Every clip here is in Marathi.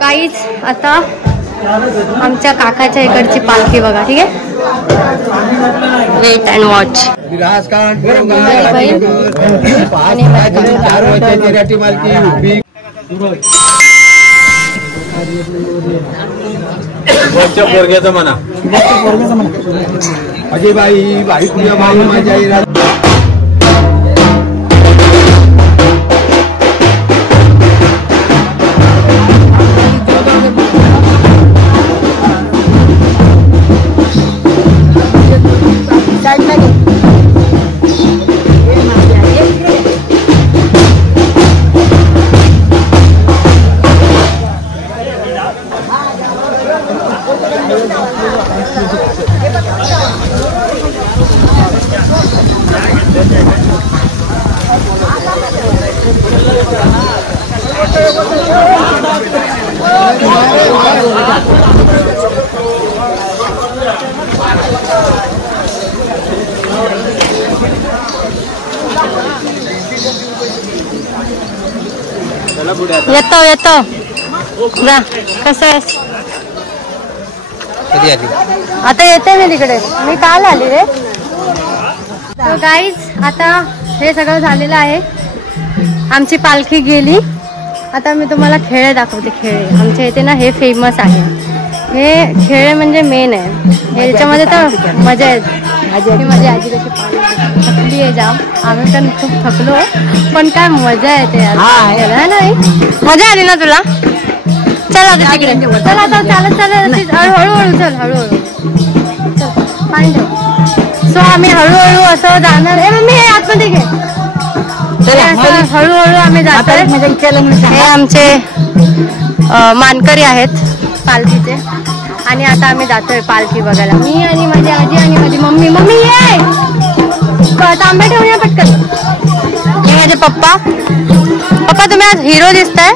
काहीच आता आमच्या काकाच्या इकडची पालखी बघा. ठीक आहे, वेट अँड वॉच. म्हणा अजय बाई बाई तुझ्या बाई माझ्या येतो येतो. जा कसं आहेस? आता येते मी तिकडे. मी काल आली रे. तर गाईज आता हे सगळं झालेलं आहे. आमची पालखी गेली. आता मी तुम्हाला खेळ दाखवते. खेळ आमच्या इथे ना हे फेमस आहे. हे खेळ म्हणजे मेन आहे. ह्याच्यामध्ये तर मजा येते. माझी आजी कशी थकली आहे जाम. आम्ही पण खूप थकलो, पण काय मजा येते यार. नाही मजा आली ना तुला? चल आता तिकडे. चल आता चालत चालत हळूहळू. चल हळूहळू पाणी ठेव. सो आम्ही हळूहळू असं जाणार आहे. मम्मी हे आतमध्ये घे. हळूहळू आम्ही जातोय. हे आमचे मानकरी आहेत पालखीचे. आणि आता आम्ही जातोय पालखी बघायला. मी आणि माझी आजी आणि माझी मम्मी. मम्मी ये तांबे ठेवूया पटकन. हे माझे पप्पा. पप्पा तुम्ही आज हिरो दिसताय.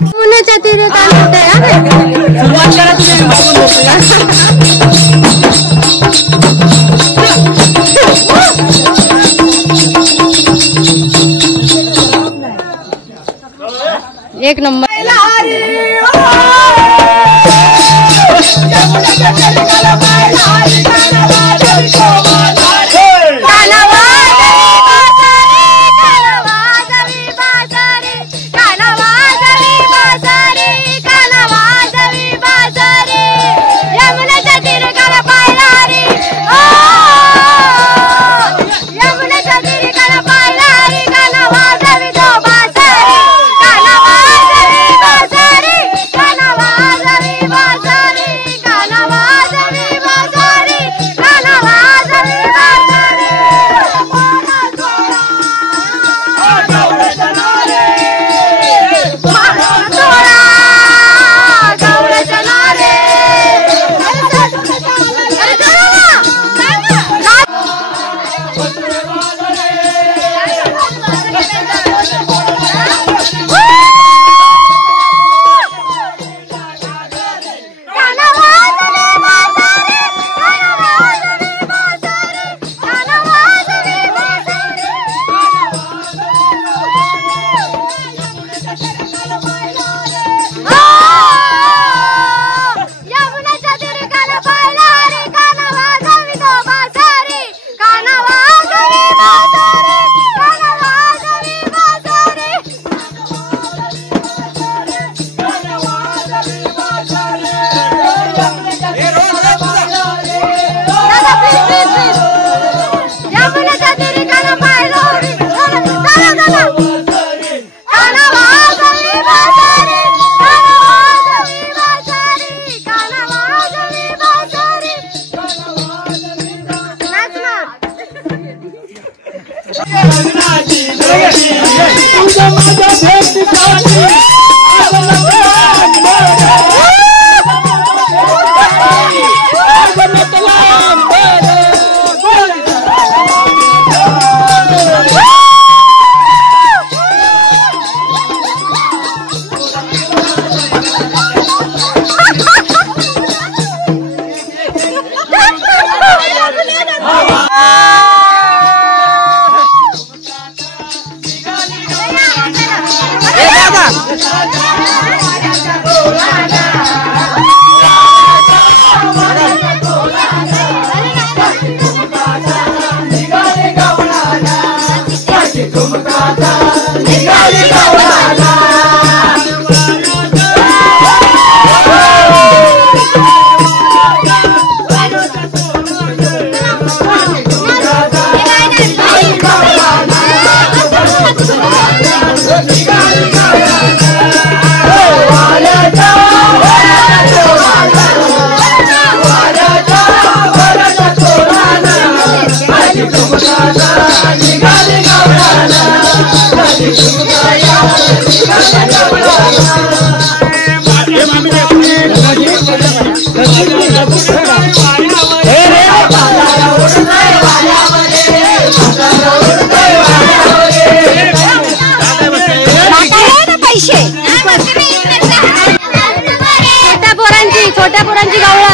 मुन्नाच्या तीरे काम होते. एक नंबर.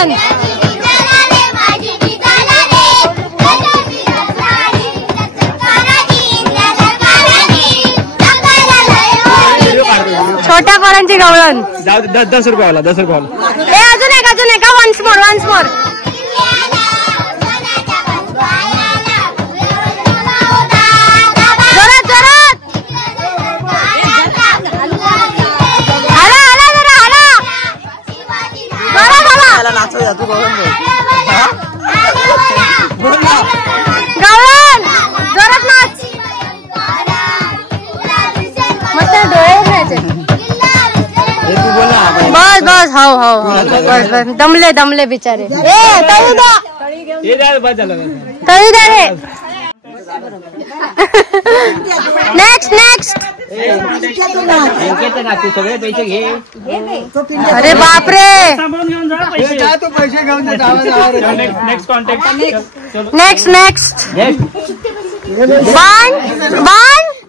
गवळण. छोट्या पोरांची गवळण. 10 रुपयाला 10 रुपयाला. ए अजून एक वन्स मोर. गवळण जोरात नाच. मस्त डोळे उघडायचे. बस हो दमले बिचारे. तळी द्या रे. नेक्स्ट. सगळे पैसे घे. अरे बापरे. Next 1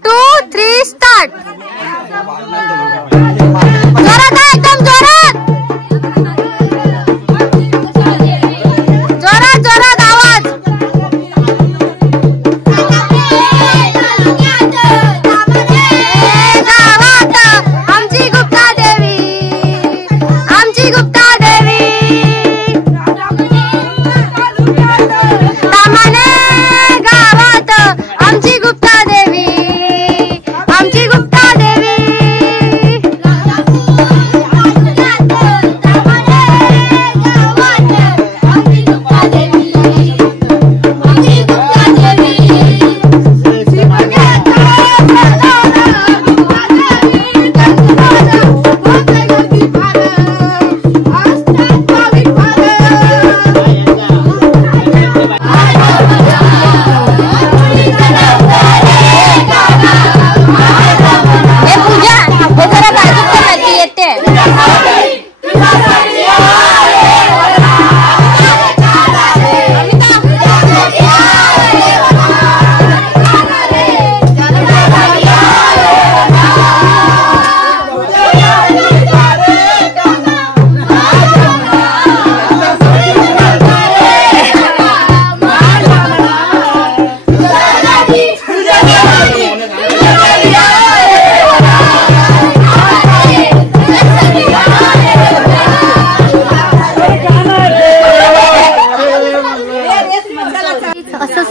2 3 start. जोरात एकदम जोरात आवाज. गावात आमची गुप्ता देवी तामाने गावात आमची गुप्ता देवी.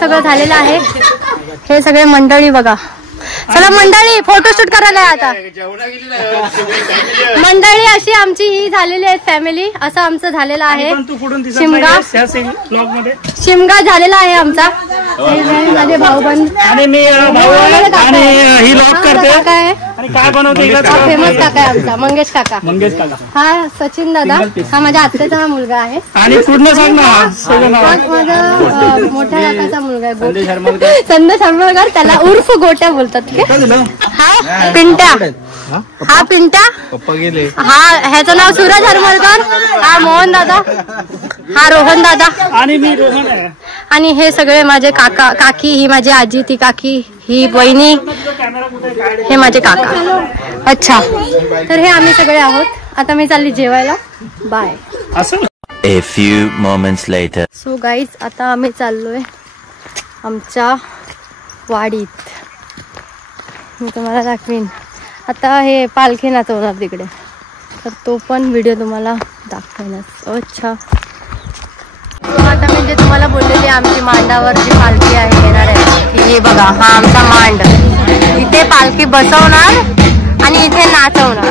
सगळं झालेलं आहे. हे सगळे मंडळी बघा. चला मंडळी फोटोशूट करायला आता. मंडळी अशी आमची ही झालेली आहे फॅमिली. असं आमचं झालेलं आहे. शिमगा झालेला आहे आमचा. माझे भाऊबंद आणि मी ही लॉक करते. काय काय बनवते फेमस काका आहे आमचा मंगेश काका. हा सचिन दादा. हा माझ्या आत्याचा मुलगा आहे. आणि पूर्ण सांग ना. माझा मोठ्या काकाचा मुलगा आहे संदेश हरमळकर. त्याला उर्फ गोट्या बोलतात. हा पिंट्या. पप्पा गेले. हा ह्याचं नाव सूरज हरमळकर. हा मोहन दादा. हा रोहन दादा. आणि मी रोहन आहे. आणि हे सगळे माझे काका काकी. ही माझी आजी. ती काकी. ही बहिणी. हे माझे काका. अच्छा तर हे आम्ही सगळे आहोत. आता मी चालली जेवायला. Bye. A few moments later. So guys आता आम्ही चाललोय आमच्या वाडीत. मी तुम्हाला दाखवीन. आता हे पालखी नाचवणार तिकडे. तर तो पण व्हिडिओ तुम्हाला दाखवणार. अच्छा आता मी जे तुम्हाला बोललेली आमची मांडावर जी पालखी आहे येणार आहे. हे बघा हा आमचा मांड. इथे पालखी बसवणार आणि इथे नाचवणार.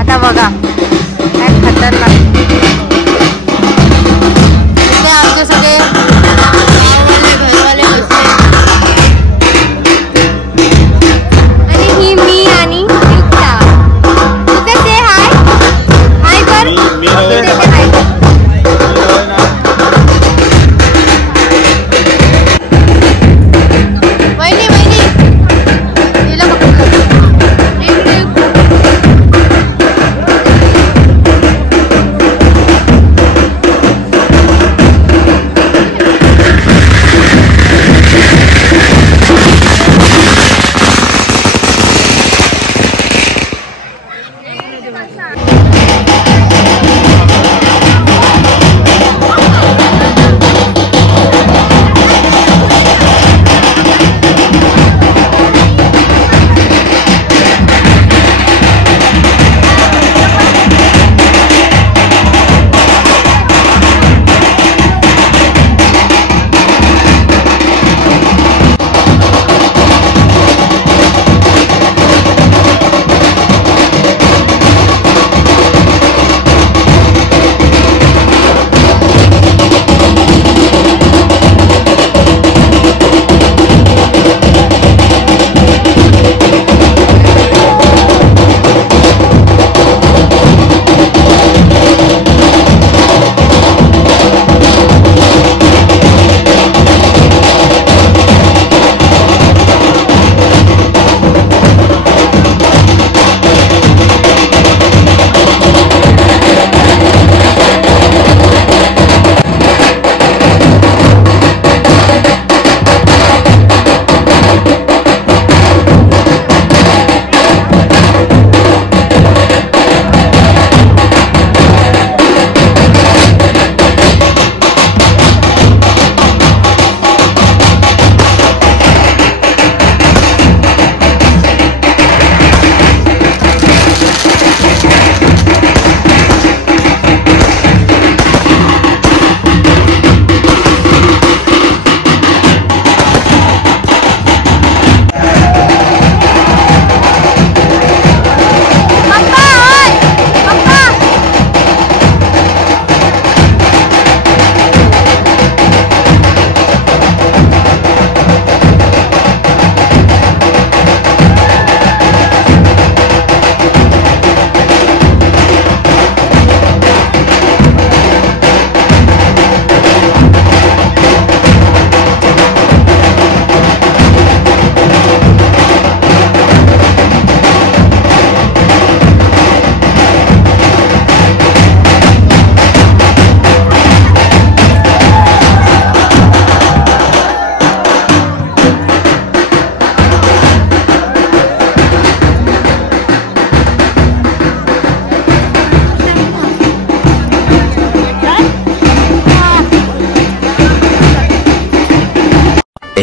आता बघा काय खतरनाक. इथे आमचे सगळे गाववाले घरवाले बसले. आणि ही मी आणि युक्ता. तुझे ते हाय कर.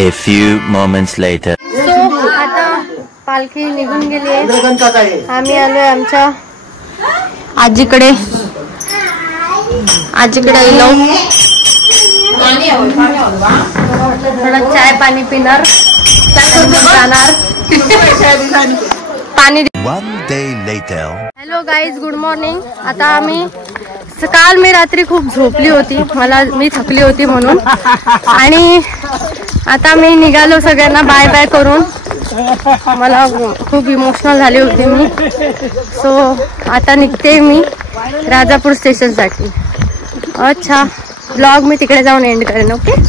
A few moments later. So आता पालखी निघून गेली आहे. आम्ही आलोय आमच्या आजीकडे. आजीकडे येलो थोडा चाय पाणी पिणार, जाणार पाणी. One day later. Hello guys, good morning. आता आम्ही काल मी रात्री खूप झोपली होती, मी थकली होती म्हणून. आणि आता मी निघालो सगळ्यांना बाय बाय करून. मला खूप इमोशनल झाली होती मी. सो आता निघते मी राजापूर स्टेशनसाठी. अच्छा, ब्लॉग मी तिकडे जाऊन एंड करेन. ओके.